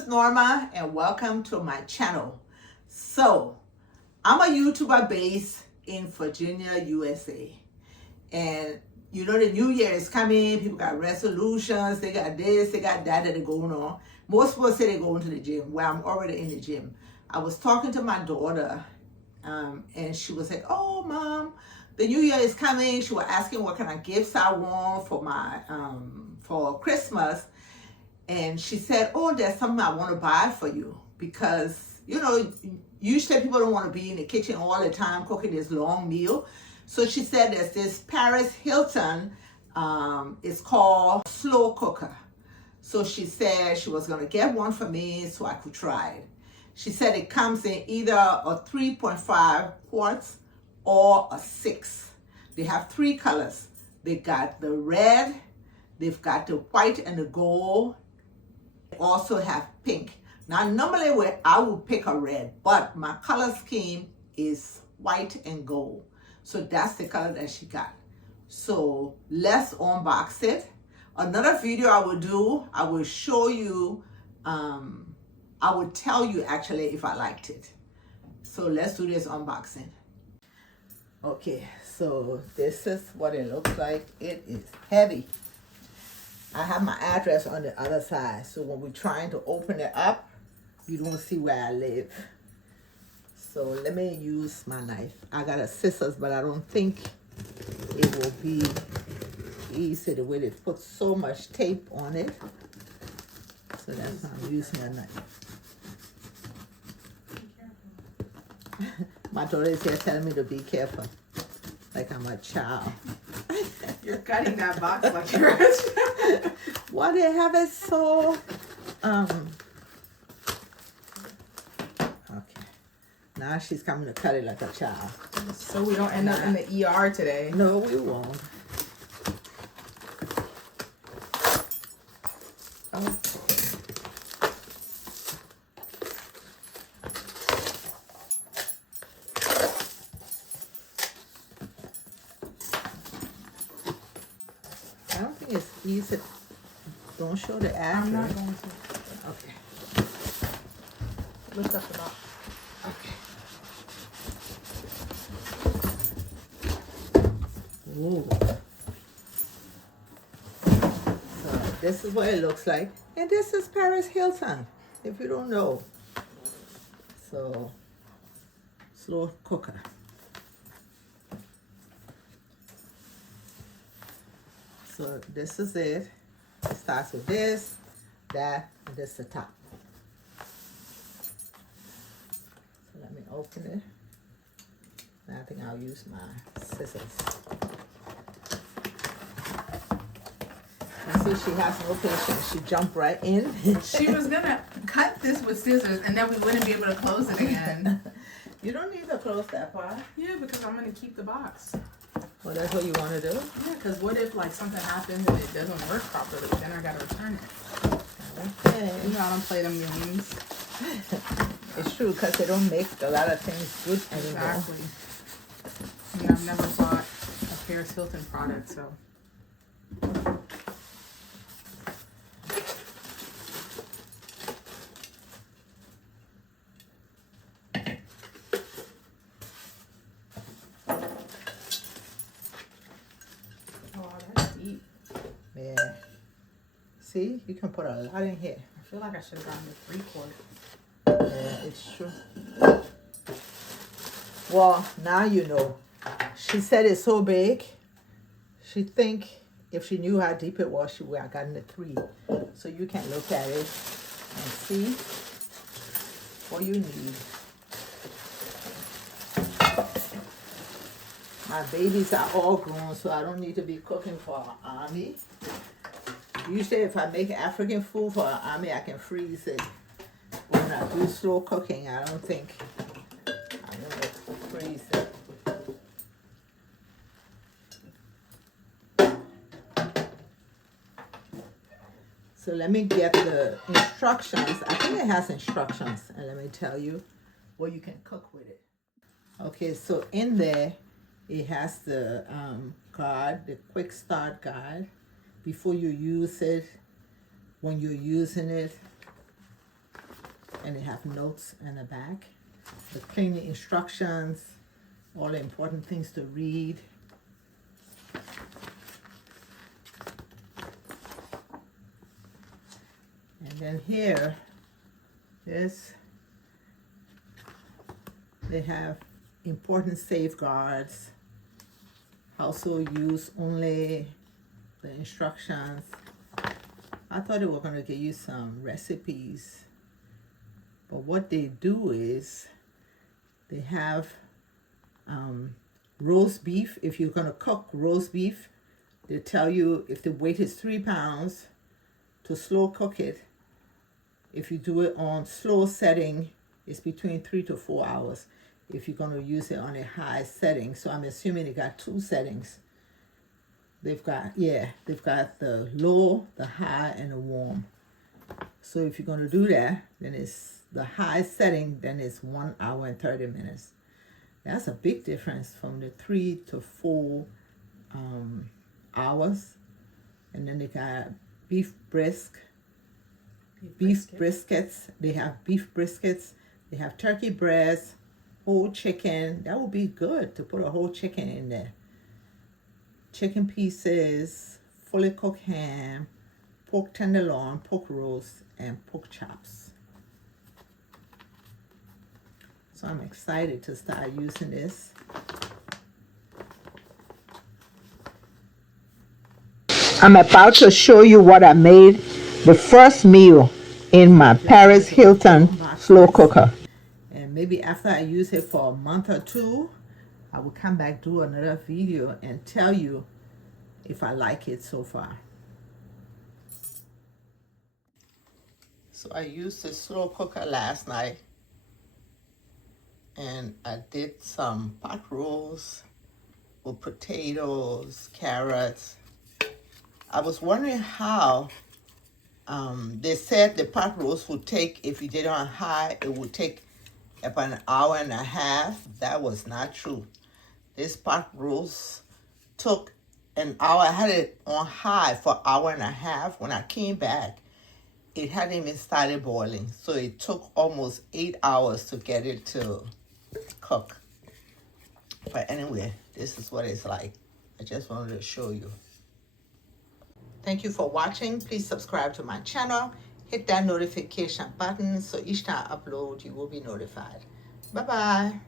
is Norma and welcome to my channel. So, I'm a YouTuber based in Virginia, USA. And you know the new year is coming, people got resolutions, they got this, they got that they're going on. Most people say they're going to the gym. Well, I'm already in the gym. I was talking to my daughter and she was like, oh mom, the new year is coming. She was asking what kind of gifts I want for my for Christmas. And she said, oh, there's something I want to buy for you. Because, you know, usually people don't want to be in the kitchen all the time cooking this long meal. So she said there's this Paris Hilton, it's called slow cooker. So she said she was going to get one for me so I could try it. She said it comes in either a 3.5 quarts or a 6. They have 3 colors. They got the red, they've got the white and the gold. They also have pink. Now normally I would pick a red, but my color scheme is white and gold. So that's the color that she got. So let's unbox it. Another video I will do, I will show you, I will tell you actually if I liked it. So let's do this unboxing. Okay, so this is what it looks like. It is heavy. I have my address on the other side, so when we're trying to open it up, you don't see where I live. So let me use my knife. I got a scissors, but I don't think it will be easy the way they put so much tape on it. So that's why I'm using a knife. My daughter is here telling me to be careful, like I'm a child. You're cutting that box like you're a child. Why they have it so okay. Now she's coming to cut it like a child. So we don't end up in the ER today. No, we won't. Okay. I don't think it's easy. Don't show the address. I'm not going to. Okay. Lift up the box. Okay. Ooh. So this is what it looks like. And this is Paris Hilton, if you don't know. So, slow cooker. So this is it. It starts with this, that, and this is the top. So let me open it. And I think I'll use my scissors. I see she has no patience. She jumped right in. She was gonna cut this with scissors and then we wouldn't be able to close it again. You don't need to close that part. Yeah, because I'm gonna keep the box. Well, that's what you want to do? Yeah, because what if like something happens and it doesn't work properly? Then I gotta return it. Okay. You know I don't play them games. It's true, because they don't make a lot of things good anymore. Exactly. I mean, I've never bought a Paris Hilton product, so. Oh, that's deep. Yeah. See, you can put a lot in here. I feel like I should have gotten the 3-quart. Yeah, it's true. Well, now you know. She said it's so big. She think if she knew how deep it was, she would have gotten the 3. So you can look at it and see what you need. My babies are all grown, so I don't need to be cooking for an army. Usually if I make African food for an army, I can freeze it. When I do slow cooking, I don't think I'm going to freeze it. So let me get the instructions. I think it has instructions, and let me tell you what you can cook with it. Okay, so in there, it has the guide, the quick start guide. Before you use it, when you're using it, and they have notes in the back. The cleaning instructions, all the important things to read. And then here, they have important safeguards, household use only, the instructions. I thought they were going to give you some recipes, but what they do is they have roast beef. If you're going to cook roast beef, they tell you if the weight is 3 pounds to slow cook it. If you do it on slow setting, it's between 3 to 4 hours. If you're going to use it on a high setting, so I'm assuming they got 2 settings. They've got the low, the high, and the warm. So if you're going to do that, then it's the high setting, then it's 1 hour and 30 minutes. That's a big difference from the 3 to 4 hours. And then they got beef briskets. They have beef briskets. They have turkey breasts, whole chicken. That would be good to put a whole chicken in there. Chicken pieces, fully cooked ham, pork tenderloin, pork roast, and pork chops. So I'm excited to start using this. I'm about to show you what I made the first meal in my Paris Hilton slow cooker. And maybe after I use it for a month or 2, I will come back, do another video, and tell you if I like it so far. So I used the slow cooker last night, and I did some pot roast with potatoes, carrots. I was wondering how they said the pot roast would take, if you did it on high, it would take about 1.5 hours. That was not true. This pot roast took an hour. I had it on high for 1.5 hours. When I came back, it hadn't even started boiling. So it took almost 8 hours to get it to cook. But anyway, this is what it's like. I just wanted to show you. Thank you for watching. Please subscribe to my channel. Hit that notification button so each time I upload, you will be notified. Bye-bye.